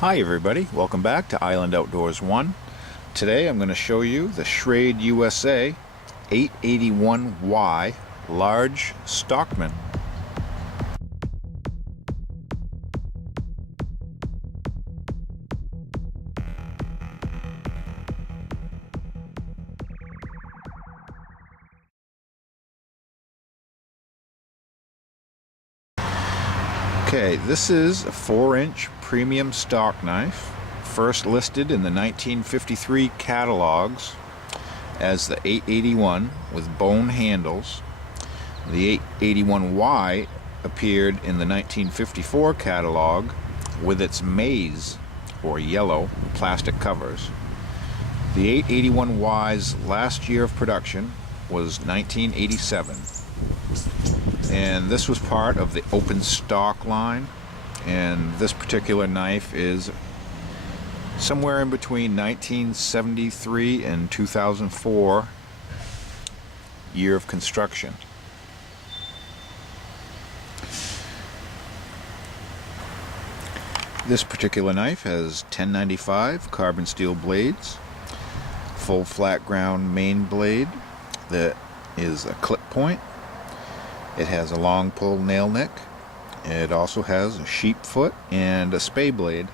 Hi everybody, welcome back to Island Outdoors 1. Today I'm going to show you the Schrade U.S.A. 881Y large Stockman. Okay, this is a 4-inch premium stock knife, first listed in the 1953 catalogs as the 881 with bone handles. The 881Y appeared in the 1954 catalog with its maize or yellow plastic covers. The 881Y's last year of production was 1987. And this was part of the open stock line, and this particular knife is somewhere in between 1973 and 2004 year of construction. This particular knife has 1095 carbon steel blades, full flat ground main blade that is a clip point. It has a long pull nail nick. It also has a sheepsfoot and a spey blade,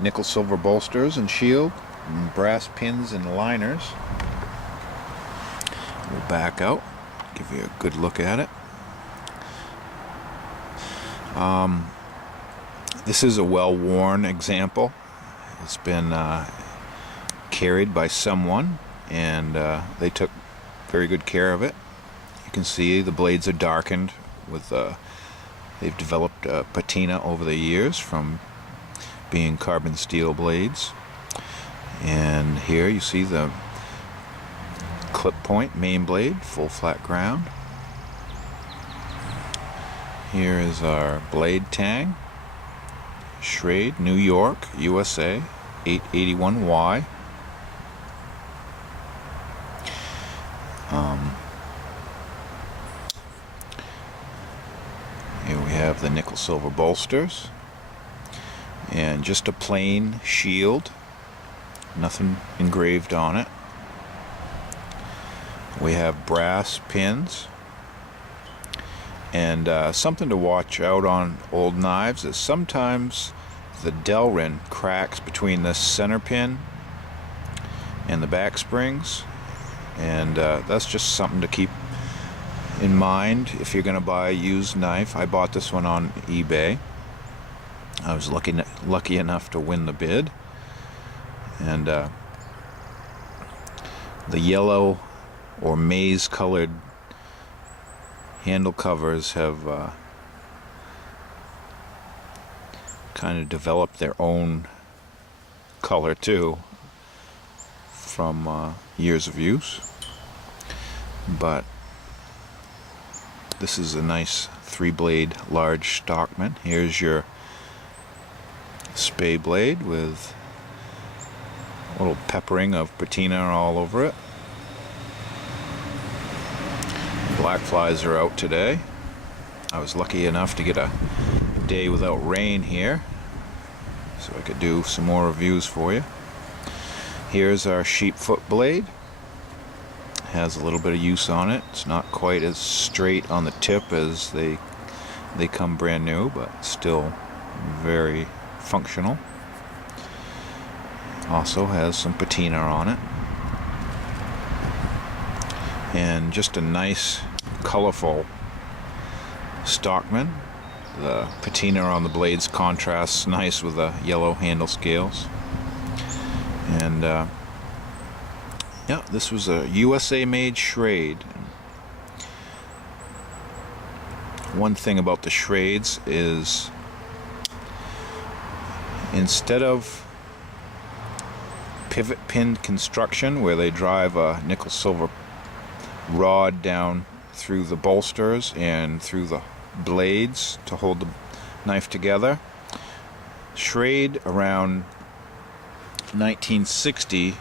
nickel silver bolsters and shield, and brass pins and liners. We'll back out, give you a good look at it. This is a well-worn example. It's been carried by someone, and they took very good care of it. You can see the blades are darkened with they've developed patina over the years from being carbon steel blades. And here you see the clip point main blade, full flat ground. Here is our blade tang, Schrade, New York, USA, 881Y. Here we have the nickel silver bolsters and just a plain shield, nothing engraved on it. We have brass pins, and something to watch out on old knives is sometimes the Delrin cracks between the center pin and the back springs, and that's just something to keep in mind if you're going to buy a used knife. I bought this one on eBay. I was lucky enough to win the bid, and the yellow or maize colored handle covers have kind of developed their own color too from years of use. But this is a nice 3-blade large Stockman. Here's your spey blade with a little peppering of patina all over it. Black flies are out today. I was lucky enough to get a day without rain here, so I could do some more reviews for you. Here's our sheepsfoot blade. Has a little bit of use on it. It's not quite as straight on the tip as they come brand new, but still very functional. Also has some patina on it, and just a nice colorful Stockman. The patina on the blades contrasts nice with the yellow handle scales. And yeah, this was a USA made Schrade. One thing about the Schrades is, instead of pivot pin construction where they drive a nickel silver rod down through the bolsters and through the blades to hold the knife together, Schrade around 1960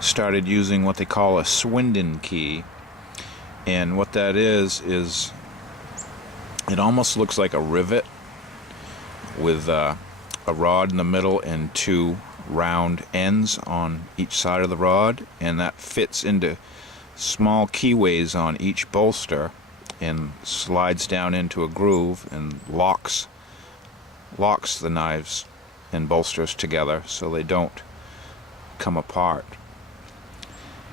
started using what they call a Swindon Key. And what that is it almost looks like a rivet with a rod in the middle and two round ends on each side of the rod, and that fits into small keyways on each bolster and slides down into a groove and locks the knives and bolsters together so they don't come apart.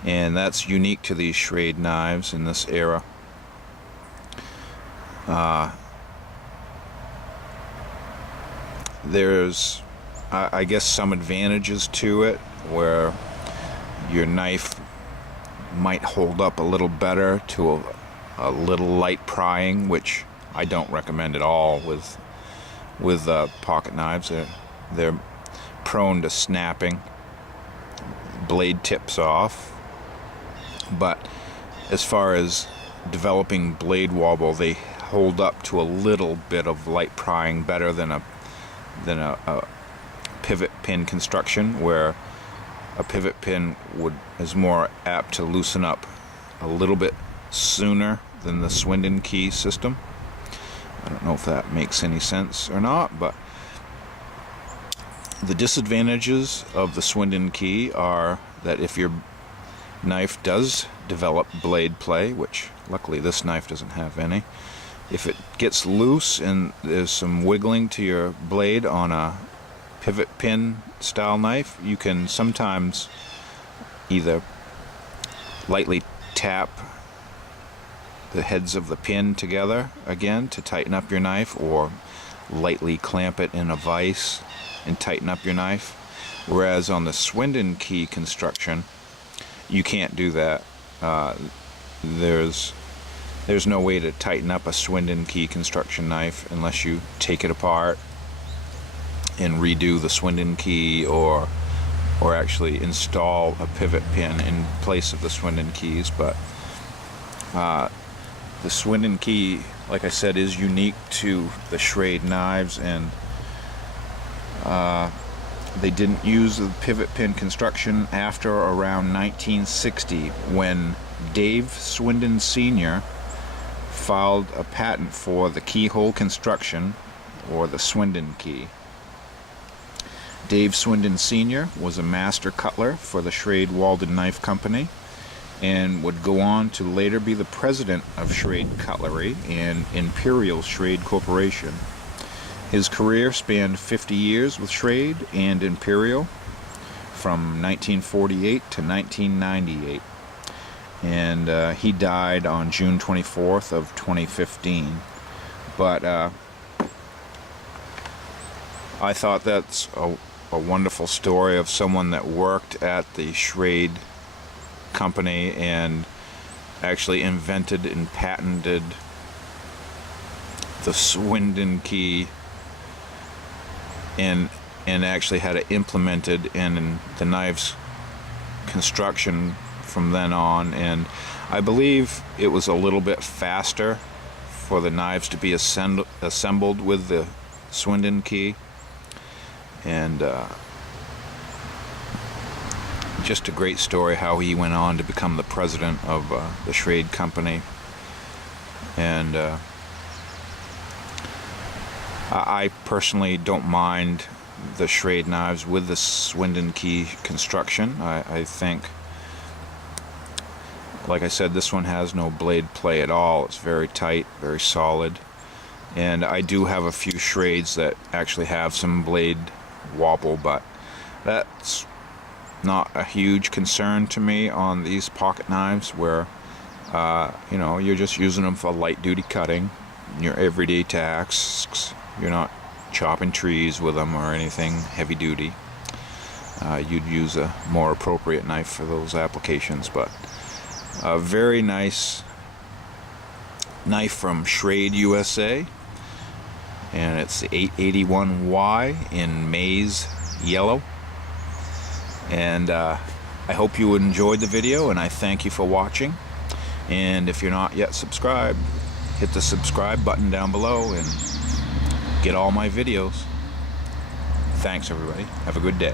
And that's unique to these Schrade knives in this era. There's, I guess, some advantages to it where your knife might hold up a little better to a little light prying, which I don't recommend at all with pocket knives. They're prone to snapping, blade tips off. But as far as developing blade wobble, they hold up to a little bit of light prying better than a pivot pin construction, where a pivot pin is more apt to loosen up a little bit sooner than the Swindon Key system. I don't know if that makes any sense or not, but the disadvantages of the Swindon Key are that if your knife does develop blade play, which luckily this knife doesn't have any, if it gets loose and there's some wiggling to your blade on a pivot pin style knife, you can sometimes either lightly tap the heads of the pin together again to tighten up your knife, or lightly clamp it in a vise and tighten up your knife. Whereas on the Swindon Key construction, you can't do that. There's no way to tighten up a Swindon Key construction knife unless you take it apart and redo the Swindon Key, or actually install a pivot pin in place of the Swindon Keys. But the Swindon Key, like I said, is unique to the Schrade knives, and they didn't use the pivot pin construction after around 1960, when Dave Swinden Sr filed a patent for the keyhole construction, or the Swindon Key. Dave Swinden Sr was a master cutler for the Schrade Walden Knife Company, and would go on to later be the president of Schrade Cutlery and Imperial Schrade Corporation. His career spanned 50 years with Schrade and Imperial, from 1948 to 1998. And he died on June 24th of 2015. But I thought that's a wonderful story of someone that worked at the Schrade company and actually invented and patented the Swindon Key, and actually had it implemented in the knife's construction from then on. And I believe it was a little bit faster for the knives to be assembled with the Swindon Key. And just a great story how he went on to become the president of the Schrade company. And I personally don't mind the Schrade knives with the Swindon Key construction. I think, like I said, this one has no blade play at all. It's very tight, very solid. And I do have a few Schrades that actually have some blade wobble, but that's not a huge concern to me on these pocket knives, where you're just using them for light duty cutting, your everyday tasks. You're not chopping trees with them or anything heavy duty. You'd use a more appropriate knife for those applications. But a very nice knife from Schrade U.S.A, and it's the 881Y in Maize yellow. And I hope you enjoyed the video, and I thank you for watching. And if you're not yet subscribed, hit the subscribe button down below and get all my videos. Thanks, everybody. Have a good day.